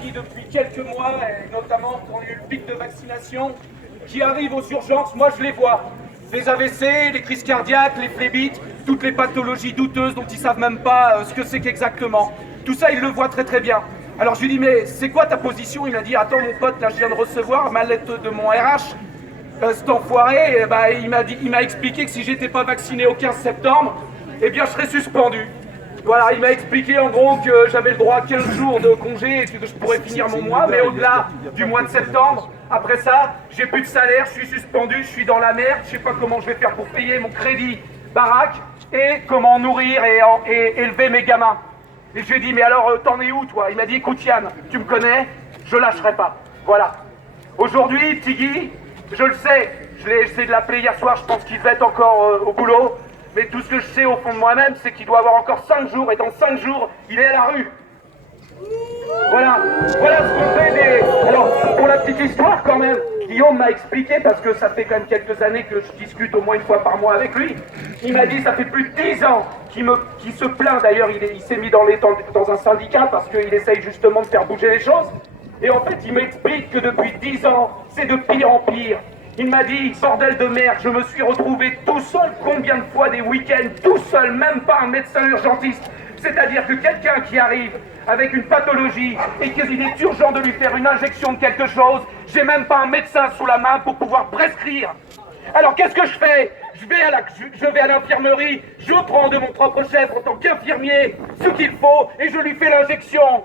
Qui depuis quelques mois, et notamment quand il y a eu le pic de vaccination, qui arrivent aux urgences, moi je les vois. Les AVC, les crises cardiaques, les phlébites, toutes les pathologies douteuses dont ils ne savent même pas ce que c'est qu'exactement. Tout ça, ils le voient très très bien. Alors je lui dis, mais c'est quoi ta position? Il m'a dit, attends mon pote, là je viens de recevoir ma lettre de mon RH. Cet enfoiré, il m'a expliqué que si j'étais pas vacciné au 15 septembre, eh bien je serais suspendu. Voilà, il m'a expliqué en gros que j'avais le droit à 15 jours de congé et que je pourrais finir mon mois, mais au-delà du mois de septembre, après ça, j'ai plus de salaire, je suis suspendu, je suis dans la merde, je sais pas comment je vais faire pour payer mon crédit baraque et comment nourrir et élever mes gamins. Et je lui ai dit, mais alors t'en es où toi? Il m'a dit, écoute Yann, tu me connais, je lâcherai pas. Voilà. Aujourd'hui, Tiggy, je le sais, je l'ai essayé de l'appeler hier soir, je pense qu'il devait être encore au boulot. Mais tout ce que je sais au fond de moi-même, c'est qu'il doit avoir encore 5 jours, et dans 5 jours, il est à la rue. Voilà ce qu'on fait des... Alors, pour la petite histoire quand même, Guillaume m'a expliqué, parce que ça fait quand même quelques années que je discute au moins une fois par mois avec lui, il m'a dit, ça fait plus de 10 ans qu'il se plaint, d'ailleurs, il s'est mis dans un syndicat, parce qu'il essaye justement de faire bouger les choses, et en fait, il m'explique que depuis 10 ans, c'est de pire en pire. Il m'a dit, bordel de merde, je me suis retrouvé tout seul, combien de fois des week-ends, tout seul, même pas un médecin urgentiste. C'est-à-dire que quelqu'un qui arrive avec une pathologie et qu'il est urgent de lui faire une injection de quelque chose, j'ai même pas un médecin sous la main pour pouvoir prescrire. Alors qu'est-ce que je fais? Je vais à l'infirmerie, je prends de mon propre chef en tant qu'infirmier ce qu'il faut et je lui fais l'injection.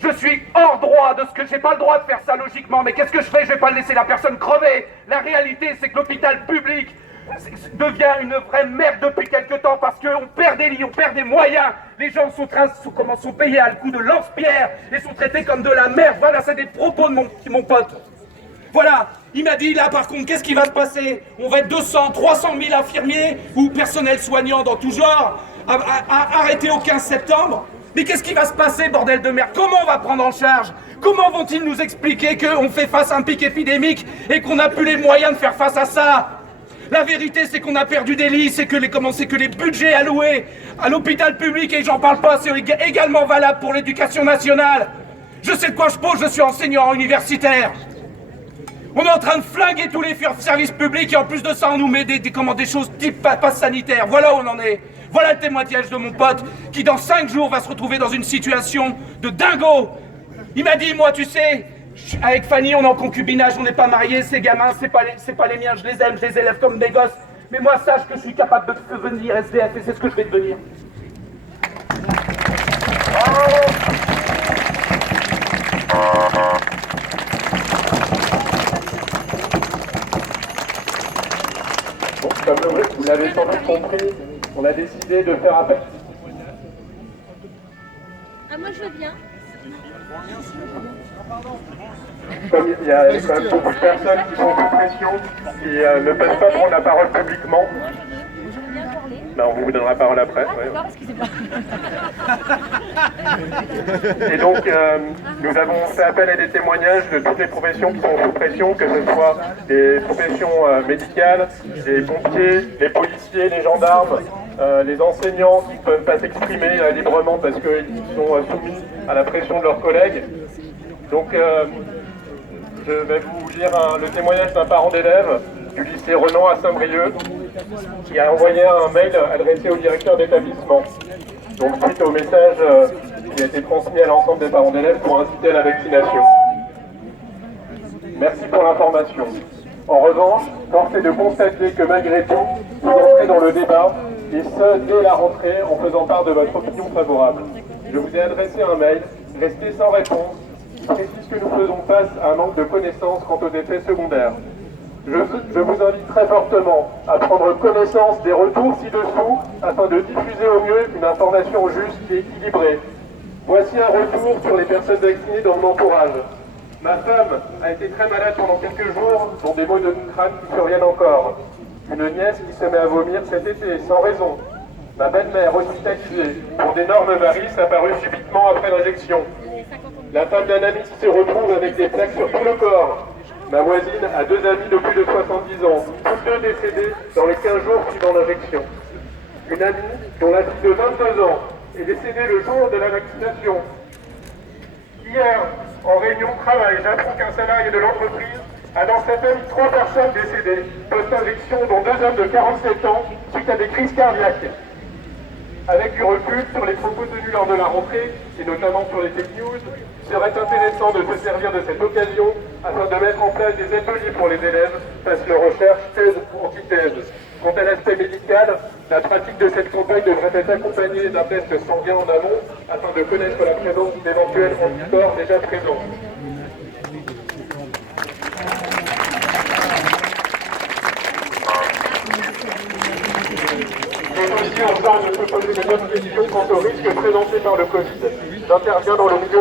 Je suis hors droit de ce que j'ai pas le droit de faire ça logiquement, mais qu'est-ce que je fais? Je vais pas laisser la personne crever. La réalité, c'est que l'hôpital public devient une vraie merde depuis quelque temps parce qu'on perd des lits, on perd des moyens. Les gens sont payés à le coup de lance-pierre et sont traités comme de la merde. Voilà, c'est des propos de mon pote. Voilà, il m'a dit là par contre, qu'est-ce qui va se passer? On va être 200, 300 000 infirmiers ou personnel soignant dans tout genre à arrêter au 15 septembre. Mais qu'est-ce qui va se passer, bordel de merde? Comment on va prendre en charge? Comment vont-ils nous expliquer qu'on fait face à un pic épidémique et qu'on n'a plus les moyens de faire face à ça? La vérité, c'est qu'on a perdu des lits, c'est que les budgets alloués à l'hôpital public, et j'en parle pas, c'est également valable pour l'éducation nationale. Je sais de quoi je pose, je suis enseignant universitaire. On est en train de flinguer tous les services publics et en plus de ça, on nous met des choses type passe sanitaire. Voilà où on en est. Voilà le témoignage de mon pote qui dans 5 jours va se retrouver dans une situation de dingo. Il m'a dit, moi tu sais, avec Fanny on est en concubinage, on n'est pas mariés, ces gamins c'est pas les miens, je les aime, je les élève comme des gosses. Mais moi sache que je suis capable de devenir SDF et c'est ce que je vais devenir. Bon, comme vous l'avez sans doute compris, on a décidé de faire appel. Ah, moi je veux bien. Comme il y a quand même beaucoup de personnes qui sont sous pression, qui ne peuvent pas prendre la parole publiquement. Je veux bien parler. Ben, on vous donnera la parole après. Ah, d'accord, excusez-moi. Et donc, nous avons fait appel à des témoignages de toutes les professions qui sont sous pression, que ce soit les professions médicales, les pompiers, les policiers, les gendarmes, les enseignants qui ne peuvent pas s'exprimer librement parce qu'ils sont soumis à la pression de leurs collègues. Donc, je vais vous lire le témoignage d'un parent d'élève du lycée Renan à Saint-Brieuc qui a envoyé un mail adressé au directeur d'établissement. Donc, suite au message qui a été transmis à l'ensemble des parents d'élèves pour inciter à la vaccination. Merci pour l'information. En revanche, force est de constater que malgré tout, vous entrez dans le débat, et ce, dès la rentrée, en faisant part de votre opinion favorable. Je vous ai adressé un mail, resté sans réponse, qui précise que nous faisons face à un manque de connaissances quant aux effets secondaires. Je vous invite très fortement à prendre connaissance des retours ci-dessous afin de diffuser au mieux une information juste et équilibrée. Voici un retour sur les personnes vaccinées dans mon entourage. Ma femme a été très malade pendant quelques jours, dont des maux de crâne qui surviennent encore. Une nièce qui se met à vomir cet été, sans raison. Ma belle-mère hospitalisée pour d'énormes varices apparues subitement après l'injection. La femme d'un ami qui se retrouve avec des plaques sur tout le corps. Ma voisine a 2 amis de plus de 70 ans, tous 2 décédés dans les 15 jours suivant l'injection. Une amie dont la fille de 22 ans est décédée le jour de la vaccination. Hier, en réunion de travail, j'apprends qu'un salarié de l'entreprise a dans sa famille 3 personnes décédées post-injection, dont 2 hommes de 47 ans, suite à des crises cardiaques. Avec du recul sur les propos tenus lors de la rentrée, et notamment sur les fake news, il serait intéressant de se servir de cette occasion afin de mettre en place des ateliers pour les élèves, fassent leur recherche, thèse ou antithèse. Quant à l'aspect médical, la pratique de cette campagne devrait être accompagnée d'un test sanguin en amont afin de connaître la présence d'éventuels anticorps déjà présents. Il est aussi urgent de se poser de bonnes questions quant aux risques présentés par le Covid. J'interviens dans le milieu